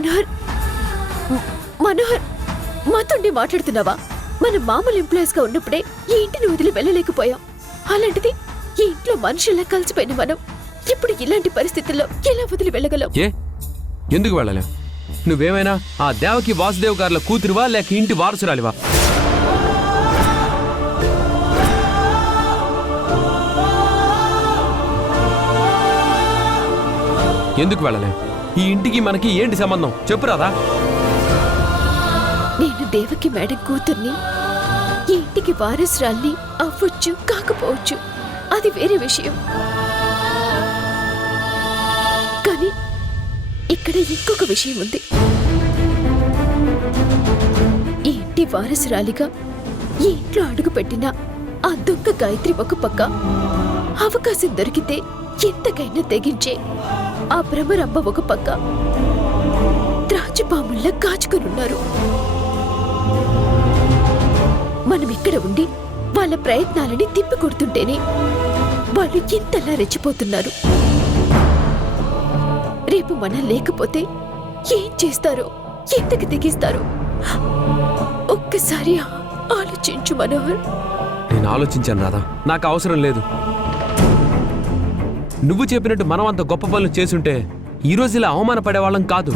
మనోహర్, మనోహర్, మాతోండి మాట్లాడుతున్నావా? మన మామూలు ఎంప్లాయీస్ గా ఉన్నప్పుడే ఈ ఇంటిని వదిలి వెళ్ళలేకపోయాం. అలాంటిది ఈ ఇంట్లో మనుషుల్లా కలిసిపోయిన మనం ఇప్పుడు ఇలాంటి పరిస్థితుల్లో ఎలా వదిలి వెళ్ళగలం? ఎందుకు వెళ్ళలేం? నువ్వేమైనా ఆ దేవకి వాసుదేవ్ గారుల కూతురువా లేక ఇంటి వారసురాలివా? ఎందుకు వెళ్ళలేం? ఈ ఇంటికి మనకి ఏంటి సంబంధం చెప్పురాదా? నేను దేవకి మేడం కూతుర్ని, ఈ ఇంటికి వారసురాల్ని అవ్వచ్చు కాకపోవచ్చు, అది వేరే విషయం. కానీ ఇక్కడ ఇంకొక విషయం ఉంది. ఈ ఇంటి వారసురాలిగా ఈ ఇంట్లో అడుగుపెట్టిన ఆ దొంగ గాయత్రి ఒక పక్క, అవకాశం దొరికితే ఎంతకైనా తెగించే ఆ భ్రమరంబ ఒక పక్క త్రాచుపాముల్లా కాచుకునున్నారు. మనం ఇక్కడ ఉండి వాళ్ళ ప్రయత్నాలని తిప్పికొడుతుంటేనే వాళ్ళు ఎంతలా రెచ్చిపోతున్నారు. రేపు మనం లేకపోతే ఏం చేస్తారో, ఎంతకు తెగిస్తారో ఒక్కసారి ఆలోచించు మనోహర్. నేను ఆలోచించాను రాధా, నాకు అవసరం లేదు. నువ్వు చెప్పినట్టు మనం అంత గొప్ప పనులు చేసుంటే ఈరోజు ఇలా అవమానపడేవాళ్ళం కాదు.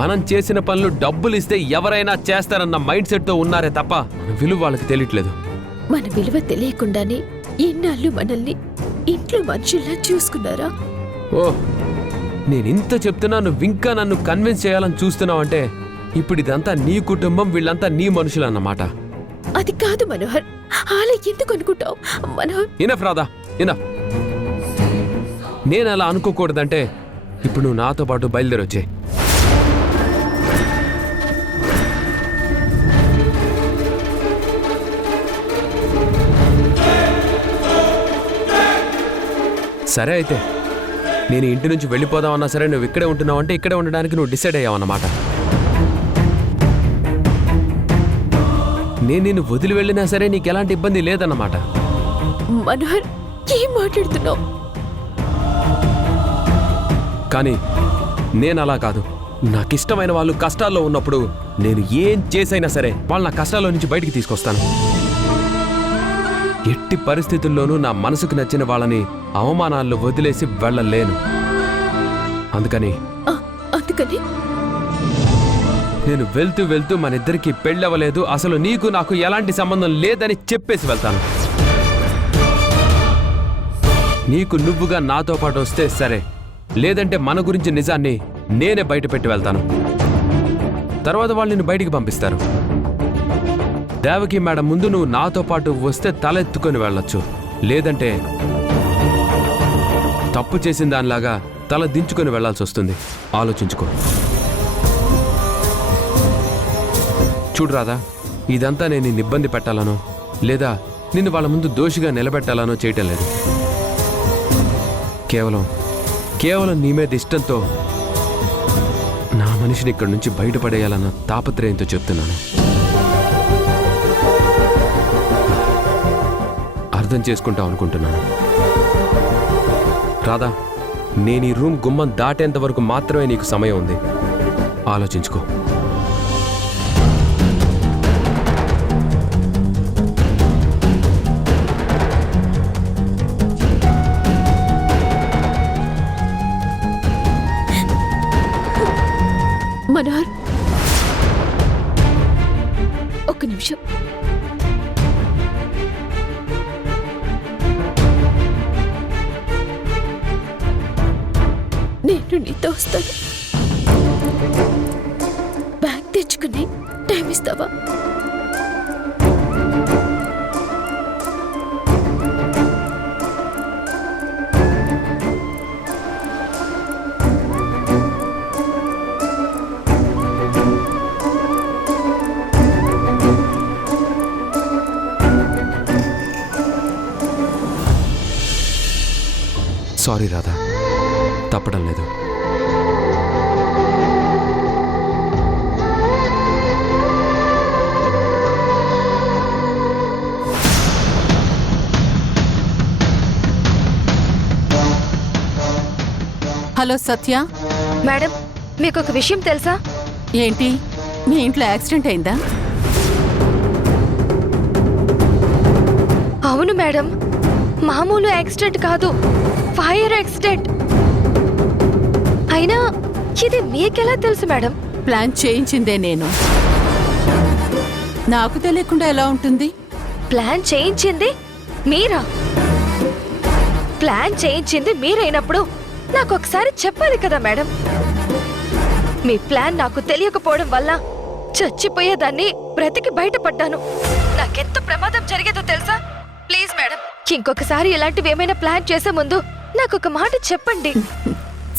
మనం చేసిన పనులు డబ్బులు ఇస్తే ఎవరైనా చేస్తారన్న మైండ్ సెట్తో ఉన్నారే తప్ప విలువ వాళ్ళకి తెలియట్లేదు. మన విలువ తెలియకుండానే ఎన్నాళ్ళు మనల్ని ఇంట్లో మనుషుల్లా చూసుకున్నారా? ఓ, నేనింత చెప్తున్నా నువ్వింకా నన్ను కన్విన్స్ చేయాలని చూస్తున్నావు అంటే ఇప్పుడు ఇదంతా నీ కుటుంబం, వీళ్ళంతా నీ మనుషులు అన్నమాట. అది కాదు మనోహర్, అలా ఎందుకు అనుకుంటావు మనోహర్? Enough Radha, enough. నేను అలా అనుకోకూడదంటే ఇప్పుడు నువ్వు నాతో పాటు బయలుదేరొచ్చే. సరే అయితే నేను ఇంటి నుంచి వెళ్ళిపోదామన్నా సరే నువ్వు ఇక్కడే ఉంటున్నావు అంటే ఇక్కడే ఉండడానికి నువ్వు డిసైడ్ అయ్యావన్నమాట. నేను నిన్ను వదిలి వెళ్ళినా సరే నీకు ఎలాంటి ఇబ్బంది లేదన్నమాట. మనోహర్, ఏం మాట్లాడుతున్నావు? కానీ నేను అలా కాదు. నాకిష్టమైన వాళ్ళు కష్టాల్లో ఉన్నప్పుడు నేను ఏం చేసైనా సరే వాళ్ళ నా కష్టాల్లో నుంచి బయటికి తీసుకొస్తాను. ఎట్టి పరిస్థితుల్లోనూ నా మనసుకు నచ్చిన వాళ్ళని అవమానాల్లో వదిలేసి వెళ్ళలేను. అందుకని నేను వెళ్తూ వెళ్తూ మన ఇద్దరికి పెళ్ళవలేదు, అసలు నీకు నాకు ఎలాంటి సంబంధం లేదని చెప్పేసి వెళ్తాను. నీకు నువ్వుగా నాతో పాటు వస్తే సరే, లేదంటే మన గురించి నిజాన్ని నేనే బయట పెట్టి వెళ్తాను. తర్వాత వాళ్ళు నిన్ను బయటికి పంపిస్తారు. దేవకి మేడం ముందు నువ్వు నాతో పాటు వస్తే తలెత్తుకొని వెళ్ళొచ్చు, లేదంటే తప్పు చేసిన దానిలాగా తల దించుకొని వెళ్లాల్సి వస్తుంది. ఆలోచించుకో. చూడు రాధా, ఇదంతా నేను నిన్ను ఇబ్బంది పెట్టాలనో లేదా నిన్ను వాళ్ళ ముందు దోషిగా నిలబెట్టాలనో చేయటం లేదు. కేవలం నీ మీద ఇష్టంతో నా మనిషిని ఇక్కడి నుంచి బయటపడేయాలన్న తాపత్రయంతో చెప్తున్నాను. అర్థం చేసుకుంటావు అనుకుంటున్నాను. రాధా, నేను ఈ రూమ్ గుమ్మం దాటేంత వరకు మాత్రమే నీకు సమయం ఉంది. ఆలోచించుకో. మనోహర్, ఒక్క నిమిషం. నేను నీతో వస్తాను. బ్యాగ్ తెచ్చుకుని టైం ఇస్తావా? సారీ రాధా, తప్పడం లేదు. హలో సత్య. మేడం, మీకొక విషయం తెలుసా? ఏంటి, మీ ఇంట్లో యాక్సిడెంట్ అయిందా? అవును మేడం, మామూలు యాక్సిడెంట్ కాదు, ఫైర్ యాక్సిడెంట్. అయినా ఇది మీకెలా తెలుసు మేడం? ప్లాన్ చేయించిందే నేను. నాకు తెలియకుండా ఎలా ఉంటుంది? ప్లాన్ చేయించింది మీరా? ప్లాన్ చేయించింది మీరైనప్పుడు నాకు ఒకసారి చెప్పాలి కదా మేడం. మీ ప్లాన్ నాకు తెలియకపోవడం వల్ల చచ్చిపోయేదాన్ని బ్రతికి బయటపడ్డాను. నాకెంత ప్రమాదం జరిగేదో తెలుసా? ప్లీజ్ మేడం, ఇంకొకసారి ఇలాంటివి ఏమైనా ప్లాన్ చేసే ముందు నాకు ఒక మాట చెప్పండి.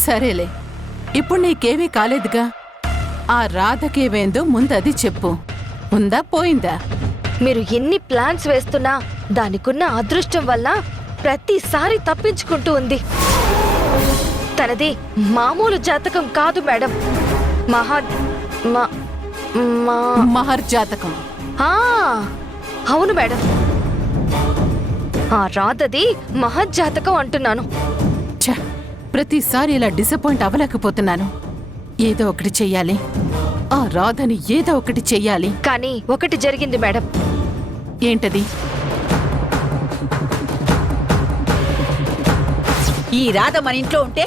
సరేలే, ఇప్పుడు నీకేమీ కాలేదుగా. ఆ రాధకేమైందో ముందది చెప్పు. ఉందా పోయిందా? మీరు ఎన్ని ప్లాన్స్ వేస్తున్నా దానికున్న అదృష్టం వల్ల ప్రతిసారి తప్పించుకుంటూ ఉంది. తనది మామూలు జాతకం కాదు మేడం, మహర్ జాతకం. ఆ, అవును మేడం, ఆ రాధది మహజ్జాతకం అంటున్నాను. ఛ, ప్రతిసారి ఇలా డిసప్పాయింట్ అవ్వలేకపోతున్నాను. ఏదో ఒకటి చెయ్యాలి. ఆ రాధని ఏదో ఒకటి చెయ్యాలి. కానీ ఒకటి జరిగింది మేడం. ఏంటది? ఈ రాధ మన ఇంట్లో ఉంటే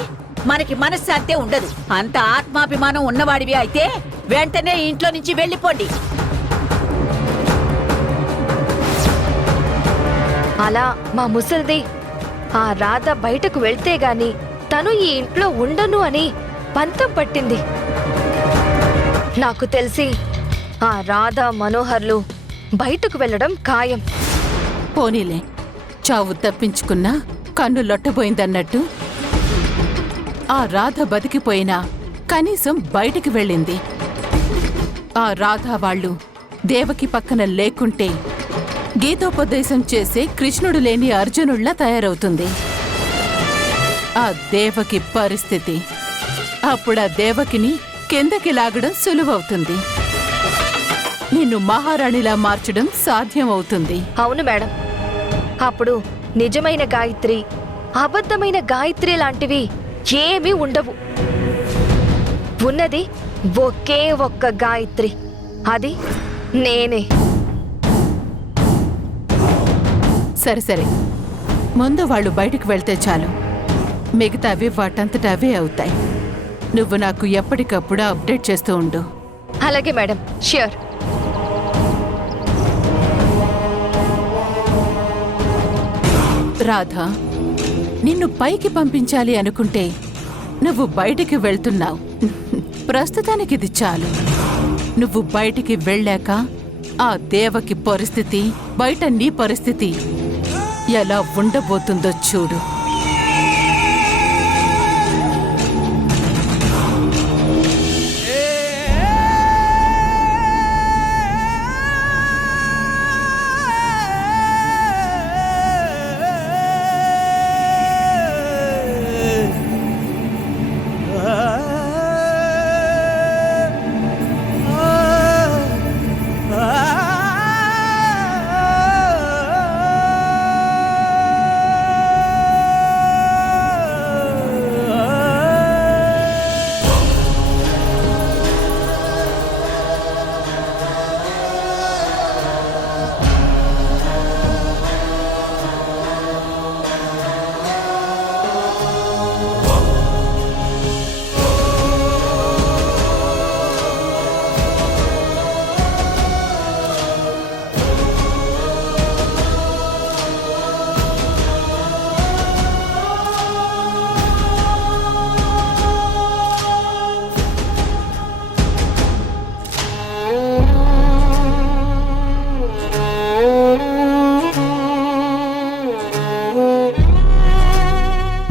మనకి మనశ్శాంతే ఉండదు. అంత ఆత్మాభిమానం ఉన్నవాడివి అయితే వెంటనే ఇంట్లో నుంచి వెళ్ళిపోండి. అలా మా ముసలిది ఆ రాధ బయటకు వెళ్తే గాని తను ఈ ఇంట్లో ఉండను అని పంతం పట్టింది. నాకు తెలిసి ఆ రాధ మనోహర్లు బయటకు వెళ్ళడం ఖాయం. పోనీలే, చావు తప్పించుకున్నా కన్ను లొట్టబోయిందన్నట్టు ఆ రాధ బతికిపోయినా కనీసం బయటికి వెళ్ళింది. ఆ రాధ వాళ్ళు దేవకి పక్కన లేకుంటే గీతోపదేశం చేసే కృష్ణుడు లేని అర్జునుడిలా తయారవుతుంది ఆ దేవకి పరిస్థితి. అప్పుడు ఆ దేవకిని కిందకి లాగడం సులువవుతుంది. నిన్ను మహారాణిలా మార్చడం సాధ్యం అవుతుంది. అవును మేడం, అప్పుడు నిజమైన గాయత్రి, అబద్ధమైన గాయత్రి లాంటివి ఏమీ ఉండవు. ఉన్నది ఒకే ఒక్క గాయత్రి, అది నేనే. సరే సరే, ముందు వాళ్ళు బయటికి వెళ్తే చాలు, మిగతావి వాటంతట అవే అవుతాయి. నువ్వు నాకు ఎప్పటికప్పుడు అప్డేట్ చేస్తూ ఉండు. అలాగే మేడం, ష్యూర్. రాధా, నిన్ను పైకి పంపించాలి అనుకుంటే నువ్వు బయటికి వెళ్తున్నావు. ప్రస్తుతానికి ఇది చాలు. నువ్వు బయటికి వెళ్ళాక ఆ దేవకి పరిస్థితి, బయట నీ పరిస్థితి ఎలా ఉండబోతుందో చూడు.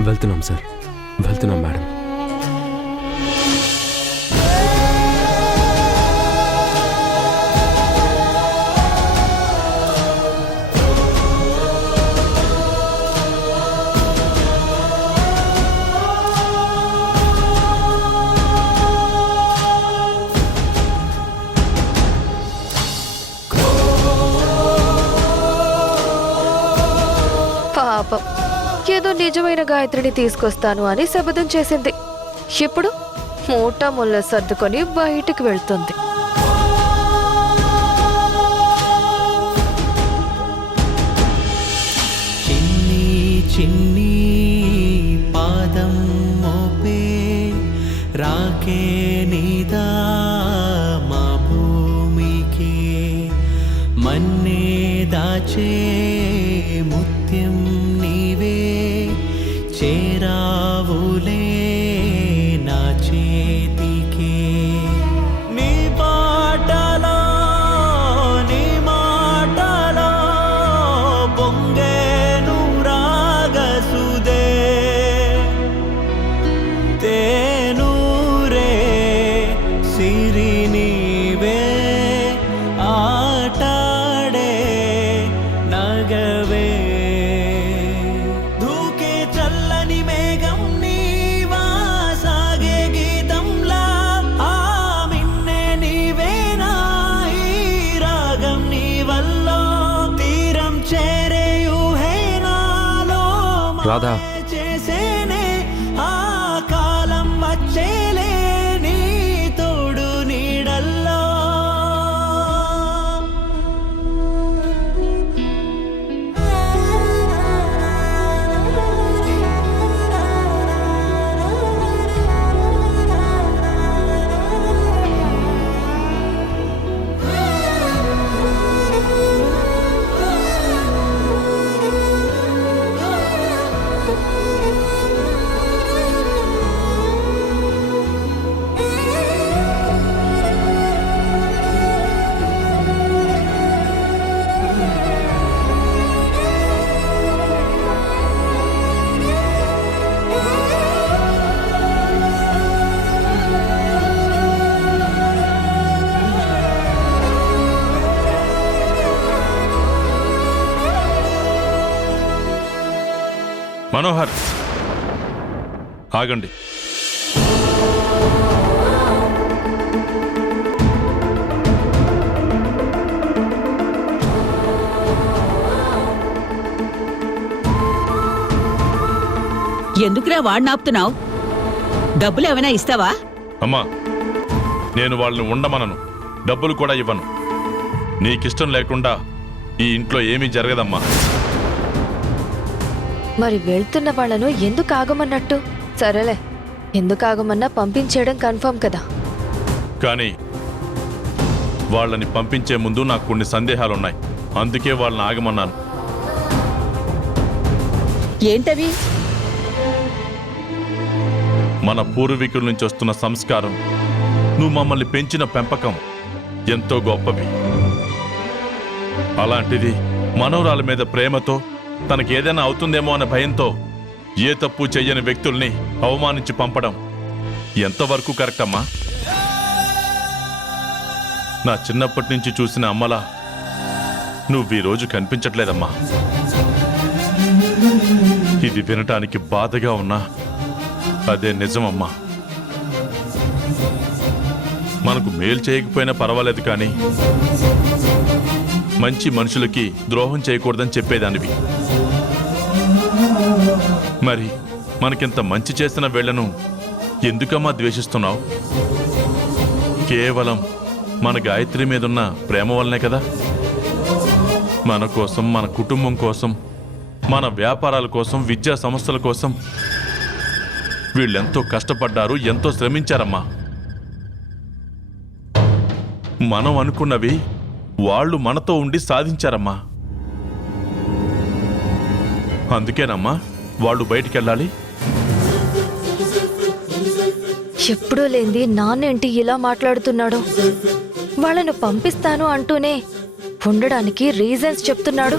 వెళ్తున్నాం సార్, వెళ్తున్నాం మేడం. పాపం, ఏదో నిజమైన గాయత్రిని తీసుకొస్తాను అని శపథం చేసింది. ఇప్పుడు మూట ముళ్ళ సర్దుకొని బయటికి వెళ్తుంది. చిన్ని చిన్ని పాదం మోపే రాకే నీదా మా భూమికి మన్నే దాచే ముత్యం నీవే చేరావులే నా చేతికి నీ పాటలో నీ మాటలో పొంగేను రాగసుదే తేనూరే సిరి నీవే ఆటాడే నగవే దూకే చల్లని మేఘం నీవా సాగే గీతంలా ఆ మిన్నే నీవేనా ఈ రాగం నీ వల్ల తీరం చేరే ఊహేనాలో రాధా. చేసేనే ఆ కాలం వచ్చేలే నీ తోడు నీడల్లో మనోహర్, ఆగండి. ఎందుకురా వాడిని ఆపుతున్నావు? డబ్బులు ఏమైనా ఇస్తావా? అమ్మా, నేను వాళ్ళని ఉండమనను, డబ్బులు కూడా ఇవ్వను. నీకిష్టం లేకుండా ఈ ఇంట్లో ఏమీ జరగదమ్మా. మరి వెళ్తున్న వాళ్ళను ఎందుకు ఆగమన్నట్టు? సరేలే, ఎందుకు ఆగమన్నా పంపించేయడం కన్ఫర్మ్ కదా. కానీ వాళ్ళని పంపించే ముందు నాకు కొన్ని సందేహాలున్నాయి. అందుకే వాళ్ళని ఆగమన్నాను. ఏంటవి? మన పూర్వీకుల నుంచి వస్తున్న సంస్కారం, నువ్వు మమ్మల్ని పెంచిన పెంపకం ఎంతో గొప్పవి. అలాంటిది మనవరాల మీద ప్రేమతో తనకేదైనా అవుతుందేమో అనే భయంతో ఏ తప్పు చెయ్యని వ్యక్తుల్ని అవమానించి పంపడం ఎంతవరకు కరెక్ట్ అమ్మా? నా చిన్నప్పటి నుంచి చూసిన అమ్మలా నువ్వు ఈ రోజు కనిపించట్లేదమ్మా. ఇది వినటానికి బాధగా ఉన్నా అదే నిజమమ్మా. మనకు మేలు చేయకపోయినా పర్వాలేదు, కానీ మంచి మనుషులకి ద్రోహం చేయకూడదని చెప్పేదానివి. మరి మనకింత మంచి చేసిన వీళ్లను ఎందుకమ్మా ద్వేషిస్తున్నావు? కేవలం మన గాయత్రి మీదున్న ప్రేమ వల్లనే కదా. మన కోసం, మన కుటుంబం కోసం, మన వ్యాపారాల కోసం, విద్యా సంస్థల కోసం వీళ్ళెంతో కష్టపడ్డారు, ఎంతో శ్రమించారమ్మా. మనం అనుకున్నవి వాళ్ళు మనతో ఉండి సాధించారమ్మా. అందుకేనమ్మా వాళ్ళు బయటికెళ్ళాలి. ఎప్పుడూ లేంది నాన్నేంటి ఇలా మాట్లాడుతున్నాడు? వాళ్ళను పంపిస్తాను అంటూనే ఉండడానికి రీజన్స్ చెప్తున్నాడు.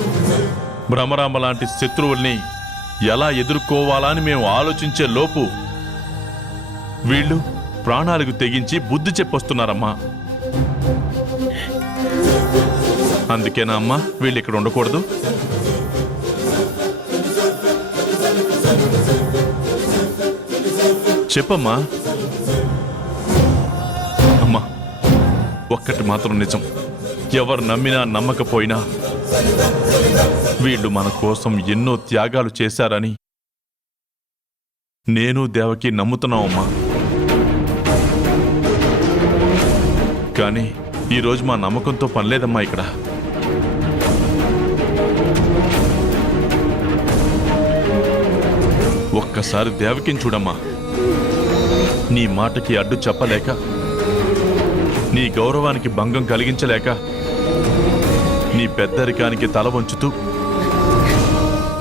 భ్రమరాంబ లాంటి శత్రువుల్ని ఎలా ఎదుర్కోవాలా అని మేము ఆలోచించే లోపు వీళ్ళు ప్రాణాలకు తెగించి బుద్ధి చెప్పొస్తున్నారమ్మా. అందుకేనా అమ్మా వీళ్ళు ఇక్కడ ఉండకూడదు? చెప్పమ్మా. అమ్మా, ఒక్కటి మాత్రం నిజం, ఎవరు నమ్మినా నమ్మకపోయినా వీళ్ళు మన కోసం ఎన్నో త్యాగాలు చేశారని నేను దేవకి నమ్ముతున్నామమ్మా. కానీ ఈరోజు మా నమ్మకంతో పనిలేదమ్మా ఇక్కడ. ఒక్కసారి దేవకిని చూడమ్మా. నీ మాటకి అడ్డు చెప్పలేక, నీ గౌరవానికి భంగం కలిగించలేక, నీ పెద్దరికానికి తల వంచుతూ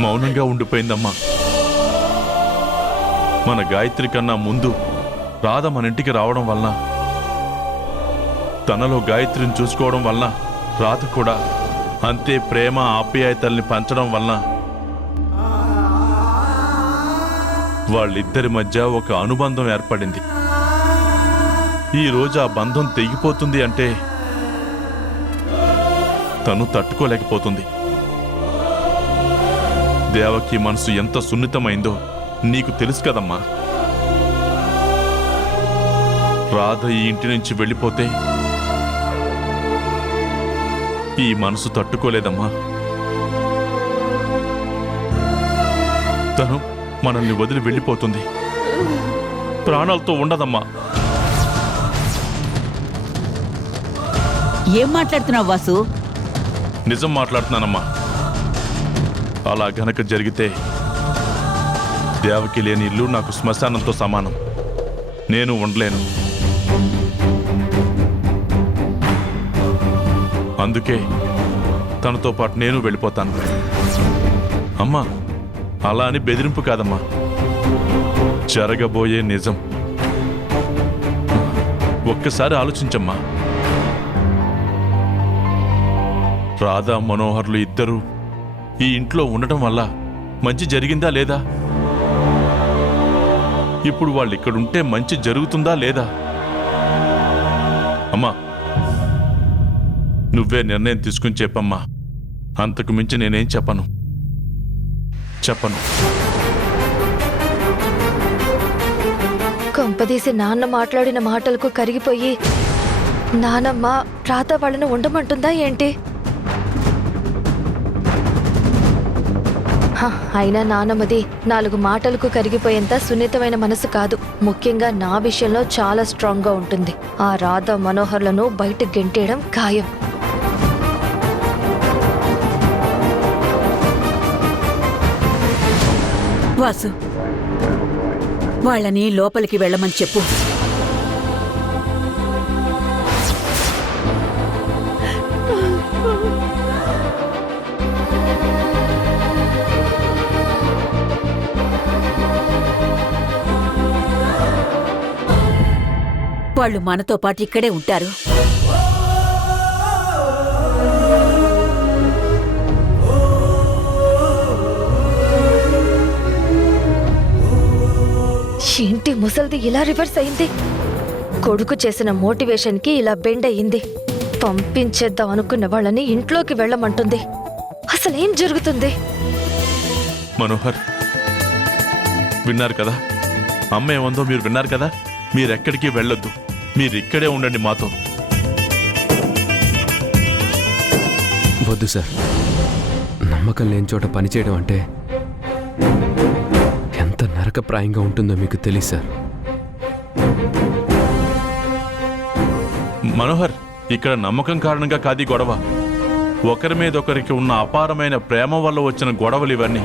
మౌనంగా ఉండిపోయిందమ్మా. మన గాయత్రి కన్నా ముందు రాధ మన ఇంటికి రావడం వలన, తనలో గాయత్రిని చూసుకోవడం వలన, రాధ కూడా అంతే ప్రేమ ఆప్యాయతల్ని పంచడం వలన వాళ్ళిద్దరి మధ్య ఒక అనుబంధం ఏర్పడింది. ఈ రోజు ఆ బంధం తెగిపోతుంది అంటే తను తట్టుకోలేకపోతుంది. దేవకి మనసు ఎంత సున్నితమైందో నీకు తెలుసు కదమ్మా. రాధ ఈ ఇంటి నుంచి వెళ్ళిపోతే ఈ మనసు తట్టుకోలేదమ్మా. తను మనల్ని వదిలి వెళ్ళిపోతుంది, ప్రాణాలతో ఉండదమ్మా. ఏం మాట్లాడుతున్నావు వాసు? నిజం మాట్లాడుతున్నానమ్మా. అలా గనక జరిగితే దేవకి లేని ఇల్లు నాకు శ్మశానంతో సమానం. నేను ఉండలేను. అందుకే తనతో పాటు నేను వెళ్ళిపోతాను. అమ్మా, అలా అని బెదిరింపు కాదమ్మా, జరగబోయే నిజం. ఒక్కసారి ఆలోచించమ్మా. రాధా మనోహర్లు ఇద్దరూ ఈ ఇంట్లో ఉండటం వల్ల మంచి జరిగిందా లేదా? ఇప్పుడు వాళ్ళు ఇక్కడుంటే మంచి జరుగుతుందా లేదా? అమ్మా, నువ్వే నిర్ణయం తీసుకుని చెప్పమ్మా. అంతకు మించి నేనేం చెప్పను. కొంపదీసి నాన్న మాట్లాడిన మాటలకు కరిగిపోయి నానమ్మ రాత వాళ్ళను ఉండమంటుందా ఏంటి? అయినా నానమ్మది 4 మాటలకు కరిగిపోయేంత సున్నితమైన మనసు కాదు. ముఖ్యంగా నా విషయంలో చాలా స్ట్రాంగ్ గా ఉంటుంది. ఆ రాధ మనోహర్లను బయట గెంటేయడం ఖాయం. వాసు, వాళ్ళని లోపలికి వెళ్ళమని చెప్పు. వాళ్ళు మనతో పాటు ఇక్కడే ఉంటారు. ఏంటి ముసల్ది ఇలా రివర్స్ అయింది? కొడుకు చేసిన మోటివేషన్ కి ఇలా బెండ్ అయ్యింది. పంపించేద్దాం అనుకున్న వాళ్ళని ఇంట్లోకి వెళ్ళమంటుంది. అసలేం జరుగుతుంది? మనోహర్, విన్నారు కదా అమ్మ ఏమందో? మీరు విన్నారు కదా? మీరెక్కడికి వెళ్ళొద్దు, మీరిక్కడే ఉండండి మాతో. వద్దు సార్. నమ్మకం లేని చోట పనిచేయడం అంటే ఎంత నరకప్రాయంగా ఉంటుందో మీకు తెలియదు సార్. మనోహర్, ఇక్కడ నమ్మకం కారణంగా కాదు గొడవ. ఒకరి మీద ఒకరికి ఉన్న అపారమైన ప్రేమ వల్ల వచ్చిన గొడవలు ఇవన్నీ.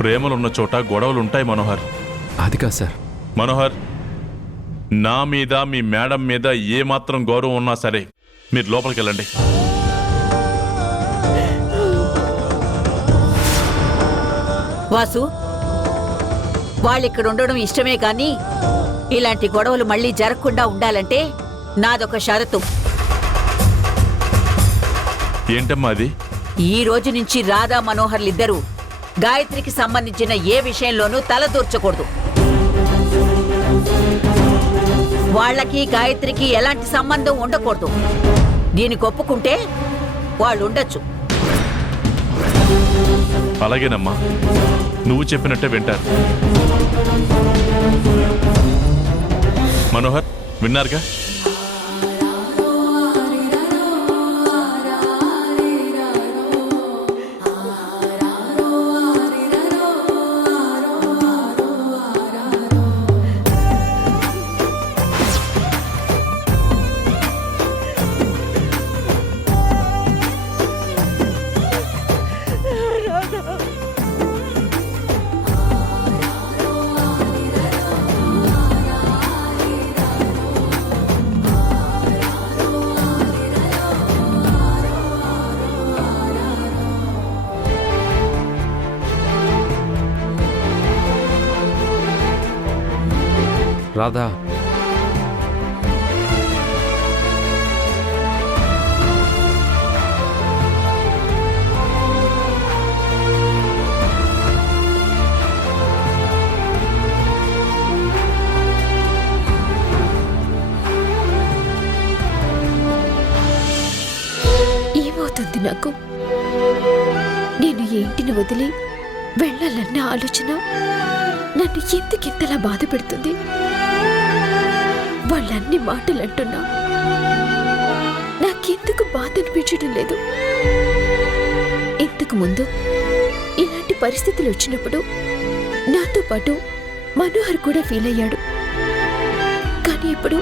ప్రేమలున్న చోట గొడవలుంటాయి మనోహర్. అది కాదు సార్. మనోహర్, నా మీద మీ మేడం మీద ఏమాత్రం గౌరవం ఉన్నా సరే మీరు లోపలికి వెళ్ళండి. వాసు, వాళ్ళిక్కడ ఉండడం ఇష్టమే కానీ ఇలాంటి గొడవలు మళ్ళీ జరగకుండా ఉండాలంటే నాదొక షరతు. ఏంటమ్మా అది? ఈ రోజు నుంచి రాధా మనోహర్లిద్దరూ గాయత్రికి సంబంధించిన ఏ విషయంలోనూ తలదూర్చకూడదు. వాళ్ళకి గాయత్రికి ఎలాంటి సంబంధం ఉండకూడదు. దీనికి ఒప్పుకుంటే వాళ్ళు ఉండొచ్చు. అలాగేనమ్మా, నువ్వు చెప్పినట్టే వింటారు. మనోహర్, విన్నారుగా? రాధా, ఏమవుతుంది నాకు? నేను ఈ ఇంటిని వదిలి వెళ్ళాలన్న ఆలోచన నన్ను ఎందుకింతలా బాధ పెడుతుంది? వాళ్ళన్ని మాటలు అంటున్నా నాకెందుకు బాధ అనిపించడం లేదు? ఇంతకు ముందు ఇలాంటి పరిస్థితులు వచ్చినప్పుడు నాతో పాటు మనోహర్ కూడా ఫీల్ అయ్యాడు. కానీ ఇప్పుడు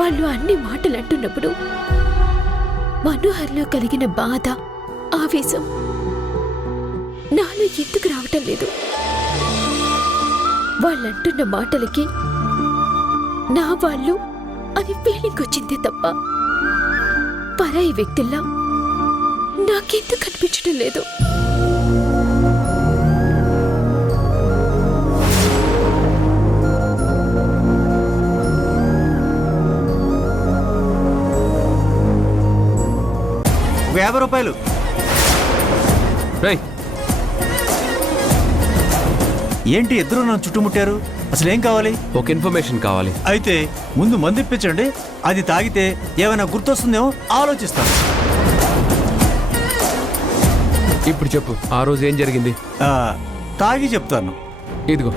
వాళ్ళు అన్ని మాటలు అంటున్నప్పుడు మనోహర్లో కలిగిన బాధ, ఆవేశం నాలో ఎందుకు రావటం లేదు? వాళ్ళంటున్న మాటలకి నా వాళ్ళు అని ఫీలింగ్ వచ్చిందే తప్ప పరాయి వ్యక్తుల్లా నాకెందుకు అనిపించడం లేదు? ₹50. రేయ్, ఏంటి ఇద్దరు నన్ను చుట్టుముట్టారు? అసలు ఏం కావాలి? ఒక ఇన్ఫర్మేషన్ కావాలి. అయితే ముందు మందు ఇప్పించండి, అది తాగితే ఏమైనా గుర్తొస్తుందేమో ఆలోచిస్తాను. ఇప్పుడు చెప్పు, ఆ రోజు ఏం జరిగింది? తాగి చెప్తాను. ఇదిగో